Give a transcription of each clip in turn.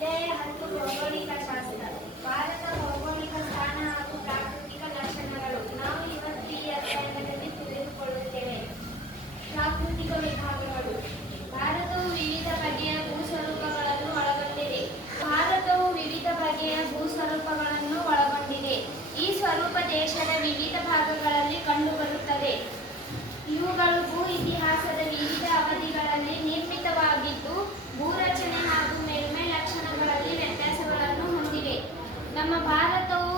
ಅಧ್ಯಾಯ 10 ಭೌಗೋಳಿಕ ಶಾಸ್ತ್ರ. ಭಾರತ ಭೌಗೋಳಿಕ ಸ್ಥಾನ ಹಾಗೂ ಪ್ರಾಕೃತಿಕ ಲಕ್ಷಣಗಳು. ನಾವು ಇವತ್ತು ಈ ಅಧ್ಯಾಯದಲ್ಲಿ ತಿಳಿದುಕೊಳ್ಳುತ್ತೇವೆ. ಪ್ರಾಕೃತಿಕ ವಿಭಾಗಗಳು. ಭಾರತವು ವಿವಿಧ ಬಗೆಯ ಭೂಸ್ವರೂಪಗಳನ್ನು ಒಳಗೊಂಡಿದೆ. ಈ ಸ್ವರೂಪ ದೇಶದ ವಿವಿಧ ಭಾಗಗಳಲ್ಲಿ ಕಂಡುಬರುತ್ತದೆ. ಇವುಗಳು ಭೂ ಇತಿಹಾಸದ ವಿವಿಧ ಅವಧಿಗಳಲ್ಲಿ ನಿರ್ಮಿತವಾಗಿದ್ದು, ಭೂರಚನೆ ಹಾಗೂ ಮೇಲ್ಮೈ ಲಕ್ಷಣಗಳಲ್ಲಿ ವ್ಯತ್ಯಾಸಗಳನ್ನು ಹೊಂದಿವೆ. ನಮ್ಮ ಭಾರತವು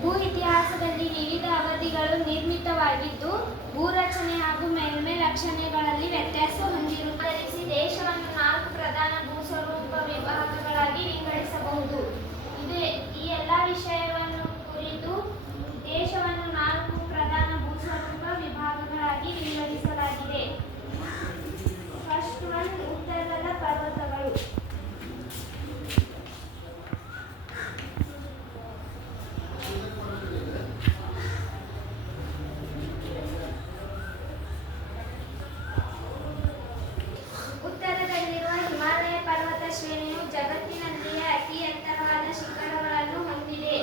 ಭೂ ಇತಿಹಾಸದಲ್ಲಿ ವಿವಿಧ ಅವಧಿಗಳು ನಿರ್ಮಿತವಾಗಿದ್ದು, ಭೂರಚನೆ ಹಾಗೂ ಮೇಲ್ಮೈ ಲಕ್ಷಣಗಳಲ್ಲಿ ವ್ಯತ್ಯಾಸ ಹೊಂದಿರುತ್ತದೆ. ದೇಶವನ್ನು 4 ಪ್ರಧಾನ ಭೂಸ್ವರೂಪ ವಿಭಾಗಗಳಾಗಿ ವಿಂಗಡಿಸಬಹುದು. ಈ ಎಲ್ಲ ವಿಷಯವನ್ನು ಕುರಿತು ದೇಶವನ್ನು 4 ಪ್ರಧಾನ ಭೂಸ್ವರೂಪ ವಿಭಾಗಗಳಾಗಿ ವಿಂಗಡಿಸಲಾಗಿದೆ. ಫಸ್ಟ್ ಒನ್, ಉತ್ತರದ ಪರ್ವತಗಳು. ಉತ್ತರದಲ್ಲಿರುವ ಹಿಮಾಲಯ ಪರ್ವತ ಶ್ರೇಣಿಯು ಜಗತ್ತಿನಲ್ಲಿಯೇ ಅತಿ ಎತ್ತರವಾದ ಶಿಖರಗಳನ್ನು ಹೊಂದಿದೆ.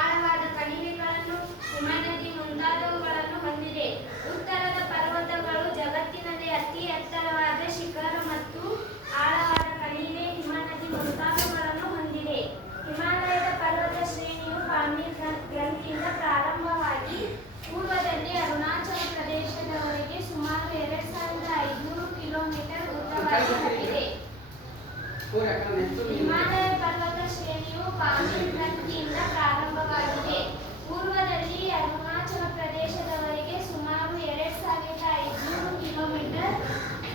ಆಳವಾದ ಕಣಿವೆಗಳನ್ನು, ಹಿಮನದಿ ಮುಂತಾದವುಗಳನ್ನು ಹೊಂದಿದೆ. ಉತ್ತರದ ಪರ್ವತಗಳು ಜಗತ್ತಿನಲ್ಲಿ ಅತಿ ಎತ್ತರವಾದ ಶಿಖರ ಮತ್ತು ಆಳವಾದ ಕಣಿವೆ, ಹಿಮನದಿ ಮುಂತಾದವುಗಳನ್ನು ಹೊಂದಿದೆ. ಹಿಮಾಲಯದ ಪರ್ವತ ಶ್ರೇಣಿಯು ಪಾಮೀರ್ ಗ್ರಂಥಿಯಿಂದ ಪ್ರಾರಂಭವಾಗಿ ಪೂರ್ವದಲ್ಲಿ ಅರುಣಾಚಲ ಪ್ರದೇಶದವರೆಗೆ ಸುಮಾರು 2500 ಕಿಲೋಮೀಟರ್ ಉದ್ದವಾಗಿ ಹರಡಿದೆ. ಹಿಮಾಲಯ ಪರ್ವತ ಶ್ರೇಣಿಯು ಪಾಮೀರ್ ಗ್ರಂಥಿಯಿಂದ ಪ್ರಾರಂಭವಾಗಿದೆ. ಪೂರ್ವದಲ್ಲಿ ಅರುಣಾಚಲ ಪ್ರದೇಶದವರೆಗೆ ಸುಮಾರು 2500 ಕಿಲೋಮೀಟರ್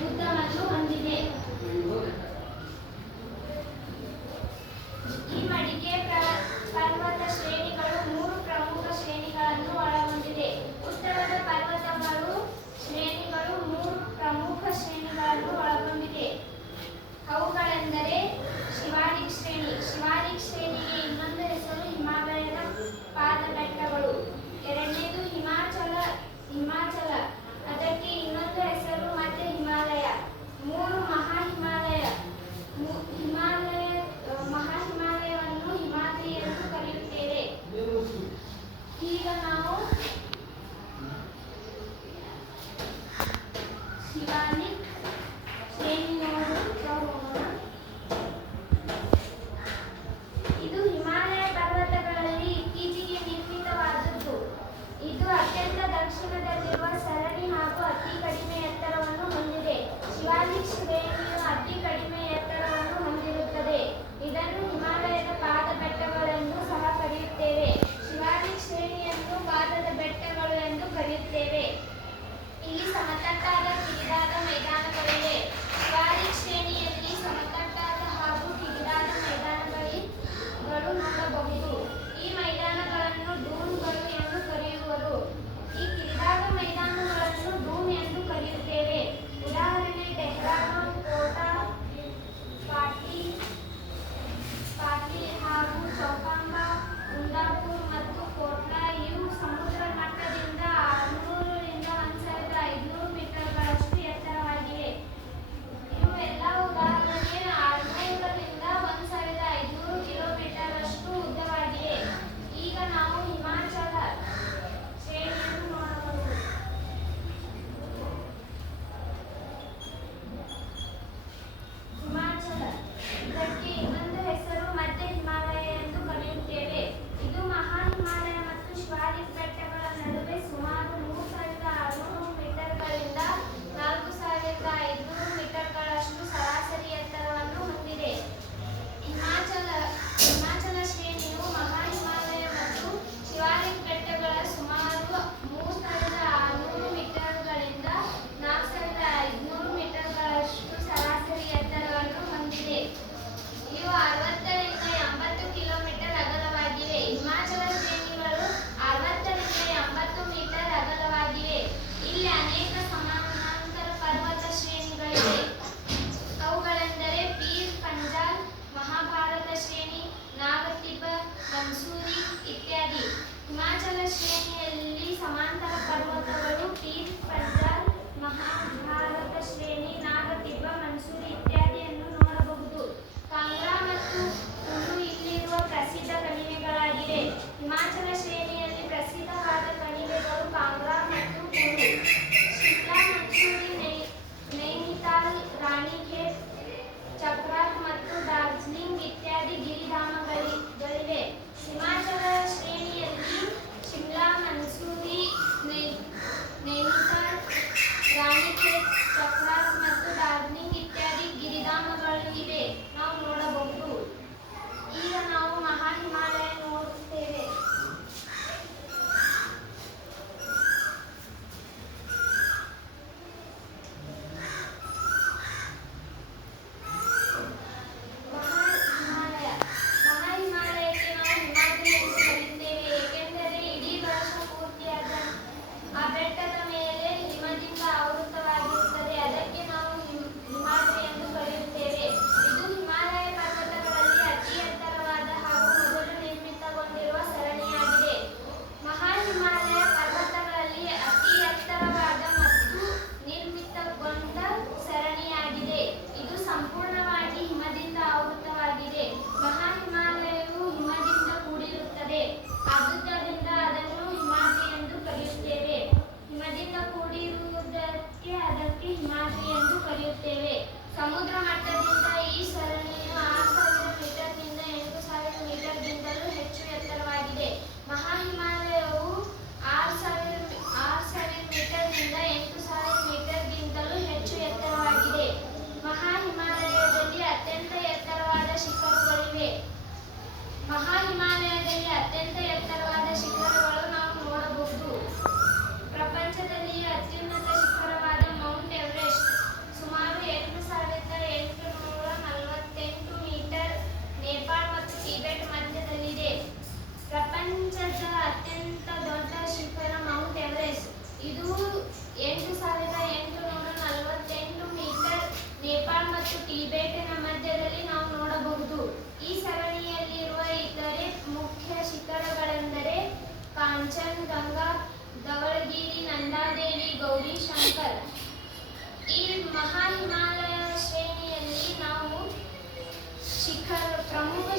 ಉದ್ದವನ್ನು ಹೊಂದಿದೆ. ಈ ಮಡಿಕೆ ಪರ್ವತ ಶ್ರೇಣಿಗಳು 3 ಪ್ರಮುಖ ಶ್ರೇಣಿಗಳನ್ನು ಒಳಗೊಂಡಿದೆ. ಉತ್ತರದ ಪರ್ವತಗಳು ಶ್ರೇಣಿಗಳು 3 ಪ್ರಮುಖ ಶ್ರೇಣಿಗಳನ್ನು ಒಳಗೊಂಡಿದೆ. ಅವುಗಳೆಂದರೆ ಶಿವಾಲಿಕ್ ಶ್ರೇಣಿ. ಶಿವಾಲಿಕ್ ಶ್ರೇಣಿಗೆ ಇನ್ನೊಂದು ಹೆಸರು ಹಿಮಾಲಯದ ಪಾದಬೆಟ್ಟಗಳು. ಎರಡನೇದು ಹಿಮಾಚಲ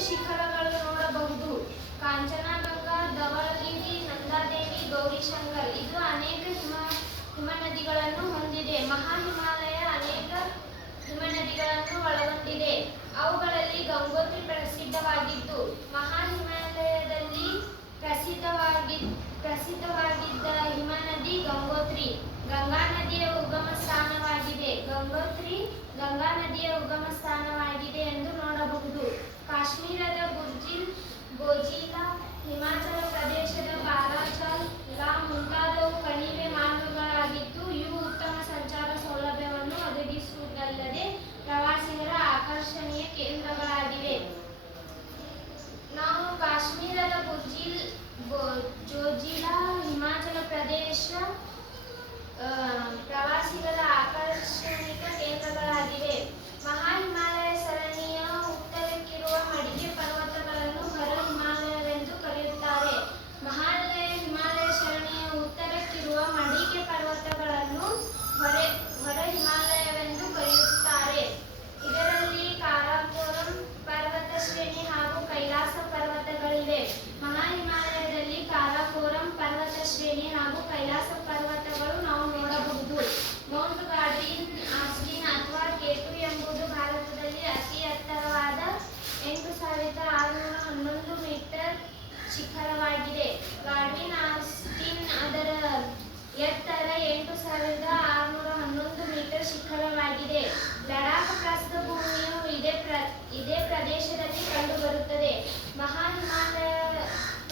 ಶಿಖರಗಳು ನೋಡಬಹುದು. ಕಾಂಚನಗಂಗಾ, ಧವಳಗಿರಿ, ನಂದಾದೇವಿ, ಗೌರಿಶಂಕರ್ ಇದು ಅನೇಕ ಹಿಮನದಿಗಳನ್ನು ಹೊಂದಿದೆ. ಮಹಾ ಹಿಮಾಲಯ ಅನೇಕ ಹಿಮನದಿಗಳನ್ನು ಒಳಗೊಂಡಿದೆ. ಅವುಗಳಲ್ಲಿ ಗಂಗೋತ್ರಿ ಪ್ರಸಿದ್ಧವಾಗಿದ್ದು, ಮಹಾ ಹಿಮಾಲಯದಲ್ಲಿ ಪ್ರಸಿದ್ಧವಾಗಿದ್ದ ಹಿಮನದಿ ಗಂಗೋತ್ರಿ ಗಂಗಾ ನದಿಯ ಉಗಮ ಸ್ಥಾನವಾಗಿದೆ. ಗಂಗೋತ್ರಿ ಗಂಗಾ ನದಿಯ ಉಗಮ ಸ್ಥಾನವಾಗಿದೆ ಎಂದು ನೋಡಬಹುದು. ಕಾಶ್ಮೀರದ ಗೋಜಿಲಾ, ಹಿಮಾಚಲ ಪ್ರದೇಶದ ಬಾರಾಚಲ್ ಮುಂತಾದವು ಕಣಿವೆ ಮಾರ್ಗಗಳಾಗಿದ್ದು, ಇವು ಉತ್ತಮ ಸಂಚಾರ ಸೌಲಭ್ಯವನ್ನು ಒದಗಿಸುವುದಲ್ಲದೆ ಪ್ರವಾಸಿಗರ ಆಕರ್ಷಣೀಯ ಕೇಂದ್ರಗಳಾಗಿವೆ. ನಾವು ಕಾಶ್ಮೀರದ ಜೋಜಿಲಾ, ಹಿಮಾಚಲ ಪ್ರದೇಶ ಪ್ರವಾಸಿಗರ ಆಕರ್ಷಣಿಕ ಕೇಂದ್ರಗಳಾಗಿವೆ. ಮಹಾ ಹಿಮಾಲಯ ಸರಣಿಯ ಉತ್ತರಕ್ಕಿರುವ ಮಡಿಕೆ ಪರ್ವತಗಳನ್ನು ಹೊರ ಹಿಮಾಲಯವೆಂದು ಕರೆಯುತ್ತಾರೆ. ಹಿಮಾಲಯ ಸರಣಿಯ ಉತ್ತರಕ್ಕಿರುವ ಮಡಿಕೆ ಪರ್ವತಗಳನ್ನು ಹೊರ ಹಿಮಾಲಯವೆಂದು ಕರೆಯುತ್ತಾರೆ. ಇದರಲ್ಲಿ ಕಾರಾಕೋರಂ ಪರ್ವತ ಶ್ರೇಣಿ ಹಾಗೂ ಕೈಲಾಸ ಪರ್ವತಗಳಿವೆ. ಮಹಾ ಹಿಮಾಲಯದಲ್ಲಿ ಕಾರಾಕೋರಂ ಪರ್ವತ ಶ್ರೇಣಿ ಹಾಗೂ ಕೈಲಾಸ ಪರ್ವತಗಳು ನಾವು ನೋಡಬಹುದು. ಮೌಂಟ್ ಆಸ್ಟಿನ್ ಅಥವಾ K2 ಎಂಬುದು ಭಾರತದಲ್ಲಿ ಅತಿ ಎತ್ತರವಾದ 8611 ಮೀಟರ್ ಶಿಖರವಾಗಿದೆ. ಗಾರ್ಡಿನ್ ಆಸ್ಟಿನ್ ಅದರ ಎತ್ತರ 8611 ಮೀಟರ್ ಶಿಖರವಾಗಿದೆ. ಲಡಾಖ್ ಪ್ರಸ್ಥಭೂಮಿಯು ಇದೇ ಪ್ರದೇಶದಲ್ಲಿ ಕಂಡುಬರುತ್ತದೆ. ಮಹಾ ಹಿಮಾಲಯ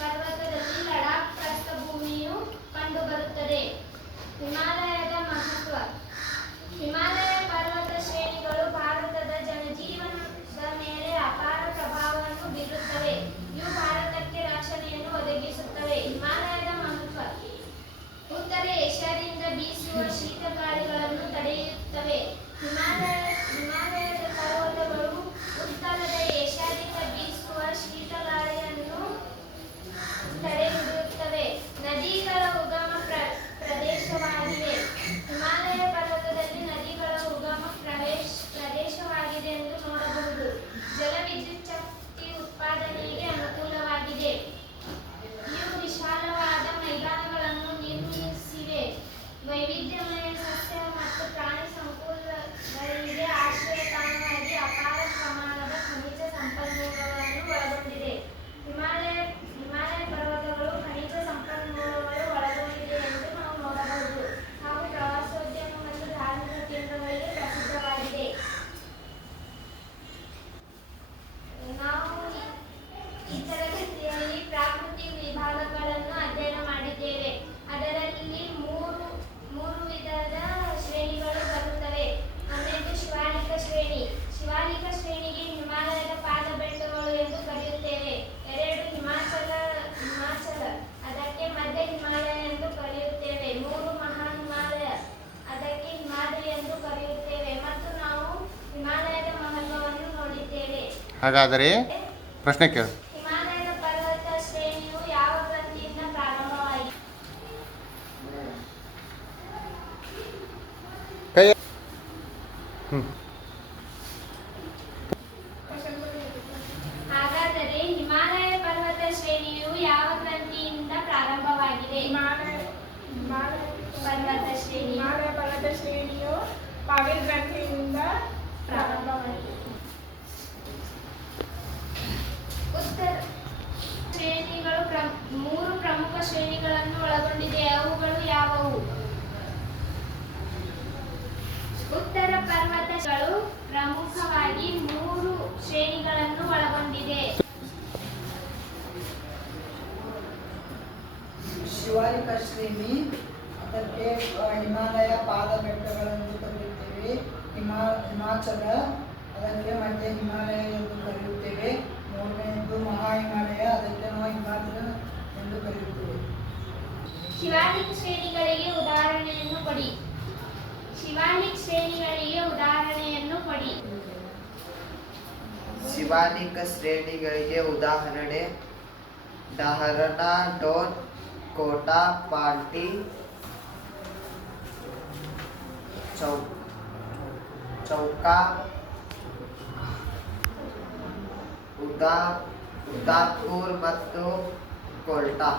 ಪರ್ವತದಲ್ಲಿ ಲಡಾಖ್ ಪ್ರಸ್ಥಭೂಮಿಯು ಕಂಡುಬರುತ್ತದೆ. ಹಿಮಾಲಯದ ಮಹತ್ವ. ಹಿಮಾಲಯ ಪರ್ವತ ಶ್ರೇಣಿಗಳು ಭಾರತದ ಜನಜೀವನದ ಮೇಲೆ ಅಪಾರ ಪ್ರಭಾವವನ್ನು ಬೀರುತ್ತವೆ. ಇವು ಭಾರತಕ್ಕೆ ರಕ್ಷಣೆಯನ್ನು ಒದಗಿಸುತ್ತವೆ. ಹಿಮಾಲಯದ ಮಹತ್ವ. ಉತ್ತರ ಏಷ್ಯಾದಿಂದ ಬೀಸುವ ಶೀತ ಗಾಳಿಗಳನ್ನು ತಡೆಯುತ್ತವೆ. ಹಿಮಾಲಯದ ಪರ್ವತಗಳು ಉತ್ತರದ ಏಷ್ಯಾದಿಂದ ಬೀಸುವ ಶೀತ ಗಾಳಿಯನ್ನು ತಡೆಹಿಡಿಯುತ್ತವೆ. ನದಿಗಳ ಉಗಮ ಪ್ರದೇಶವಾಗಿದೆ. ಹಿಮಾಲಯ ಪರ್ವತದಲ್ಲಿ ನದಿಗಳ ಉಗಮ ಪ್ರದೇಶವಾಗಿದೆ ಎಂದು ನೋಡಬಹುದು. ಜಲವಿದ್ಯುತ್ ಶಕ್ತಿ ಉತ್ಪಾದನೆಗೆ ಅನುಕೂಲವಾಗಿದೆ. ಇವು ವಿಶಾಲವಾದ ಮೈದಾನಗಳನ್ನು ನಿರ್ಮಿಸಿವೆ. ವೈವಿಧ್ಯಮಯ ಸಸ್ಯ ಮತ್ತು ಪ್ರಾಣಿ ಸಂಕುಲಗಳಿಗೆ ಆಶ್ರಯ ತಾಣವಾಗಿ ಅಪಾರ ಪ್ರಮಾಣದ ಖನಿಜ ಸಂಪನ್ಮೂಲಗಳನ್ನು ಒಳಗೊಂಡಿದೆ. ಹಿಮಾಲಯ ಪರ್ವತಗಳು ಖನಿಜ ಸಂಪನ್ಮೂಲಗಳು ಒಳಗೊಂಡಿದೆ ಎಂದು ನಾವು ನೋಡಬಹುದು ಹಾಗೂ ಪ್ರವಾಸೋದ್ಯಮ ಮತ್ತು ಧಾರ್ಮಿಕ ಕೇಂದ್ರಗಳಿಗೆ ಪ್ರಸಿದ್ಧವಾಗಿದೆ. ನಾವು ಈ ತರಗತಿಯಲ್ಲಿ ಪ್ರಾಕೃತಿಕ ವಿಭಾಗಗಳನ್ನು ಅಧ್ಯಯನ ಮಾಡಿದ್ದೇವೆ. ಅದರಲ್ಲಿ ಮೂರು ವಿಧದ ಶ್ರೇಣಿಗಳು ಬರುತ್ತವೆ. ಒಂದನೇದು ಶಿವಾಲಿಕ ಶ್ರೇಣಿ. ಶಿವಾಲಿಕ ಶ್ರೇಣಿಗೆ ಹಿಮಾಲಯದ ಪಾದಬೆಟ್ಟಗಳು ಎಂದು ಕರೆಯುತ್ತೇವೆ. ಎರಡು ಹಿಮಾಚಲ, ಅದಕ್ಕೆ ಮಧ್ಯ ಹಿಮಾಲಯ ಎಂದು ಕರೆಯುತ್ತೇವೆ. ಮೂರು ಮಹಾ ಹಿಮಾಲಯ, ಅದಕ್ಕೆ ಹಿಮಾದ್ರಿ ಎಂದು ಕರೆಯುತ್ತೇವೆ. ಮತ್ತು ನಾವು ಹಿಮಾಲಯದ ಮಹತ್ವವನ್ನು ನೋಡಿದ್ದೇವೆ. ಹಾಗಾದರೆ ಪ್ರಶ್ನೆ ಕೇಳು. ಹಿಮಾಲಯದ ಪರ್ವತ ಶ್ರೇಣಿಯು ಯಾವ ಗ್ರಂಥಿಯಿಂದ ಪ್ರಾರಂಭವಾಯಿತು? ಹಾಗಾದರೆ ಹಿಮಾಲಯ ಪರ್ವತ ಶ್ರೇಣಿಯು ಯಾವ ಗ್ರಂಥಿಯಿಂದ ಪ್ರಾರಂಭವಾಗಿದೆ? ಹಿಮಾಲಯ ಪರ್ವತ ಶ್ರೇಣಿಯು ಪಾವಿಲ್ ಗ್ರಂಥಿಯಿಂದ ಪ್ರಾರಂಭವಾಗಿದೆ. ಉತ್ತರ ಶ್ರೇಣಿಗಳು ಮೂರು ಪ್ರಮುಖ ಶ್ರೇಣಿಗಳನ್ನು ಒಳಗೊಂಡಿದೆ. ಅವುಗಳು ಯಾವುವು? ಉತ್ತರ ಪರ್ವತಗಳು ಪ್ರಮುಖವಾಗಿ ಮೂರು ಶ್ರೇಣಿಗಳನ್ನು ಒಳಗೊಂಡಿದೆ. ಶಿವಾಲಿಕ ಶ್ರೇಣಿ, ಅದಕ್ಕೆ ಹಿಮಾಲಯ ಪಾದಬೆಟ್ಟಗಳೆಂದು ಕರೆಯುತ್ತೇವೆ. ಹಿಮಾಚಲ, ಅದಕ್ಕೆ ಮಧ್ಯ ಹಿಮಾಲಯ ಎಂದು ಕರೆಯುತ್ತೇವೆ. ಮೂರನೆಯದು ಮಹಾ ಹಿಮಾಲಯ, ಅದಕ್ಕೆ ನಾವು ಹಿಮಾಚಲ ಎಂದು ಕರೆಯುತ್ತೇವೆ. ಶಿವಾಲಿಕ್ ಶ್ರೇಣಿಗಳಿಗೆ ಉದಾಹರಣೆಯನ್ನು ಕೊಡಿ. ಶಿವಾಲಿಕ್ ಶ್ರೇಣಿಗಳಿಗೆ ಉದಾಹರಣೆಯನ್ನು ಕೊಡಿ. ಶಿವಾಲಿಕ ಶ್ರೇಣಿಗಳಿಗೆ ಉದಾಹರಣೆ ಡಹರನಾ, ಡೋನ್, ಕೋಟಾ, ಪಾಲ್ಟಿ, ಚೌಕಾ, ಉದಾಪುರ್ ಮತ್ತು ಕೋಲ್ಟಾ.